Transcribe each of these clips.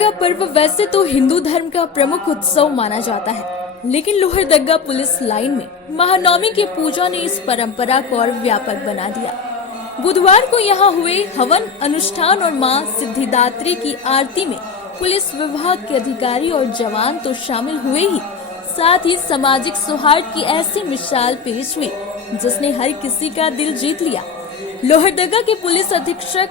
का पर्व वैसे तो हिंदू धर्म का प्रमुख उत्सव माना जाता है, लेकिन लोहरदगा पुलिस लाइन में महानवमी की पूजा ने इस परंपरा को और व्यापक बना दिया। बुधवार को यहाँ हुए हवन अनुष्ठान और मां सिद्धिदात्री की आरती में पुलिस विभाग के अधिकारी और जवान तो शामिल हुए ही, साथ ही सामाजिक सौहार्द की ऐसी मिसाल पेश हुई जिसने हर किसी का दिल जीत लिया। लोहरदगा के पुलिस अधीक्षक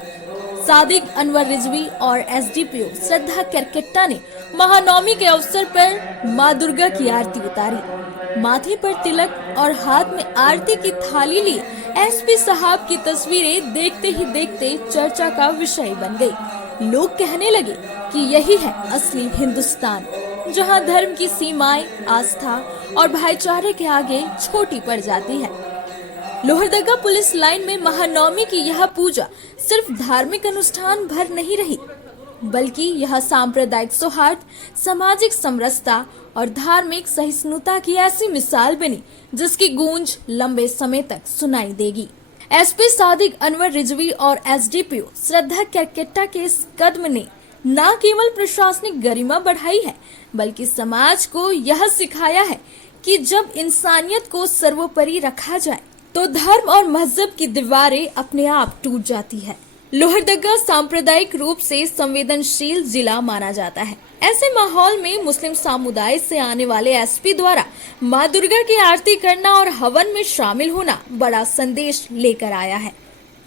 सादिक अनवर रिजवी और एसडीपीओ श्रद्धा करकेट्टा ने महानवमी के अवसर पर मां दुर्गा की आरती उतारी। माथे पर तिलक और हाथ में आरती की थाली लिए एसपी साहब की तस्वीरें देखते ही देखते चर्चा का विषय बन गई। लोग कहने लगे कि यही है असली हिंदुस्तान, जहां धर्म की सीमाएं आस्था और भाईचारे के आगे छोटी पड़ जाती है। लोहरदगा पुलिस लाइन में महानवमी की यह पूजा सिर्फ धार्मिक अनुष्ठान भर नहीं रही, बल्कि यह सांप्रदायिक सौहार्द, सामाजिक समरसता और धार्मिक सहिष्णुता की ऐसी मिसाल बनी जिसकी गूंज लंबे समय तक सुनाई देगी। एसपी सादिक अनवर रिजवी और एसडीपीओ श्रद्धा करकेट्टा के इस कदम ने न केवल प्रशासनिक गरिमा बढ़ाई है, बल्कि समाज को यह सिखाया है कि जब इंसानियत को सर्वोपरि रखा जाए तो धर्म और मजहब की दीवारें अपने आप टूट जाती है। लोहरदगा सांप्रदायिक रूप से संवेदनशील जिला माना जाता है। ऐसे माहौल में मुस्लिम समुदाय से आने वाले एसपी द्वारा मां दुर्गा की आरती करना और हवन में शामिल होना बड़ा संदेश लेकर आया है।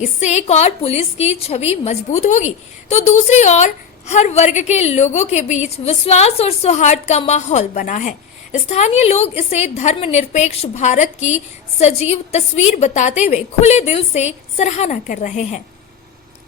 इससे एक और पुलिस की छवि मजबूत होगी तो दूसरी ओर हर वर्ग के लोगों के बीच विश्वास और सौहार्द का माहौल बना है। स्थानीय लोग इसे धर्मनिरपेक्ष भारत की सजीव तस्वीर बताते हुए खुले दिल से सराहना कर रहे हैं।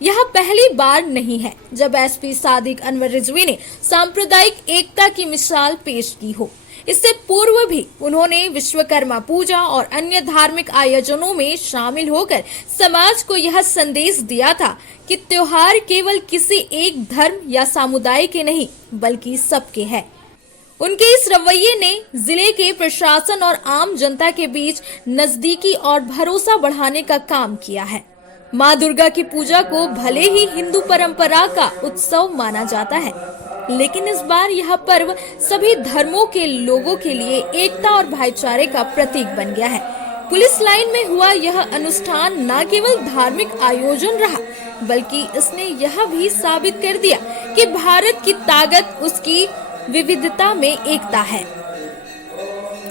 यह पहली बार नहीं है जब एसपी सादिक अनवर रिजवी ने सांप्रदायिक एकता की मिसाल पेश की हो। इससे पूर्व भी उन्होंने विश्वकर्मा पूजा और अन्य धार्मिक आयोजनों में शामिल होकर समाज को यह संदेश दिया था कि त्योहार केवल किसी एक धर्म या समुदाय के नहीं, बल्कि सबके हैं। उनके इस रवैये ने जिले के प्रशासन और आम जनता के बीच नजदीकी और भरोसा बढ़ाने का काम किया है। मां दुर्गा की पूजा को भले ही हिंदू परंपरा का उत्सव माना जाता है, लेकिन इस बार यह पर्व सभी धर्मों के लोगों के लिए एकता और भाईचारे का प्रतीक बन गया है। पुलिस लाइन में हुआ यह अनुष्ठान न केवल धार्मिक आयोजन रहा, बल्कि इसने यह भी साबित कर दिया कि भारत की ताकत उसकी विविधता में एकता है।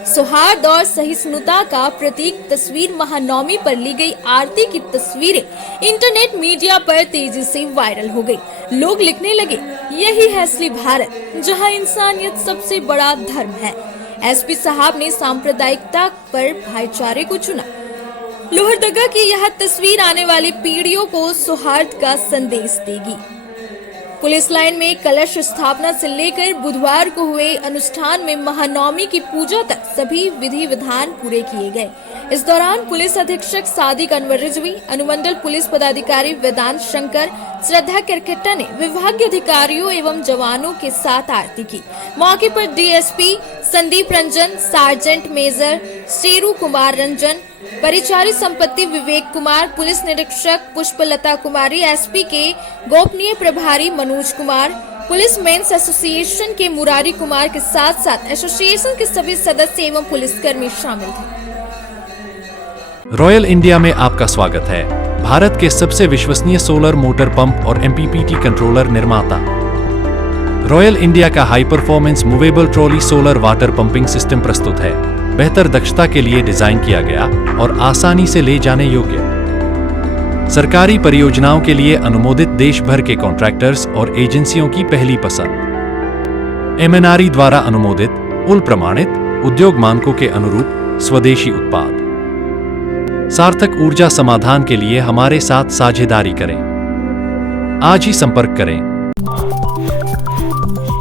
सौहार्द और सहिष्णुता का प्रतीक तस्वीर महानवमी पर ली गई आरती की तस्वीरें इंटरनेट मीडिया पर तेजी से वायरल हो गई। लोग लिखने लगे, यही है असली भारत, जहां इंसानियत सबसे बड़ा धर्म है। एसपी साहब ने सांप्रदायिकता पर भाईचारे को चुना। लोहरदगा की यह तस्वीर आने वाली पीढ़ियों को सौहार्द का संदेश देगी। पुलिस लाइन में कलश स्थापना से लेकर बुधवार को हुए अनुष्ठान में महानवमी की पूजा तक सभी विधि विधान पूरे किए गए। इस दौरान पुलिस अधीक्षक सादिक अनवर रिजवी, अनुमंडल पुलिस पदाधिकारी वेदांत शंकर, श्रद्धा करकेट्टा ने विभाग के अधिकारियों एवं जवानों के साथ आरती की। मौके पर DSP Sandeep Ranjan, sergeant major Sheru Kumar Ranjan, परिचारी संपत्ति विवेक कुमार, पुलिस निरीक्षक पुष्पलता कुमारी, एसपी के गोपनीय प्रभारी Manoj Kumar, police men's association के मुरारी कुमार के साथ साथ एसोसिएशन के सभी सदस्य एवं पुलिसकर्मी शामिल थे। रॉयल इंडिया में आपका स्वागत है। भारत के सबसे विश्वसनीय सोलर मोटर पंप और एमपीपीटी कंट्रोलर निर्माता रॉयल इंडिया का high performance movable trolley solar water pumping system प्रस्तुत है। बेहतर दक्षता के लिए डिजाइन किया गया और आसानी से ले जाने योग्य। सरकारी परियोजनाओं के लिए अनुमोदित देश भर के कॉन्ट्रैक्टर्स और एजेंसियों की पहली पसंद। एमएनआरई द्वारा अनुमोदित, उल प्रमाणित, उद्योग मानकों के अनुरूप स्वदेशी उत्पाद। सार्थक ऊर्जा समाधान के लिए हमारे साथ साझेदारी करें। आज ही संपर्क करें।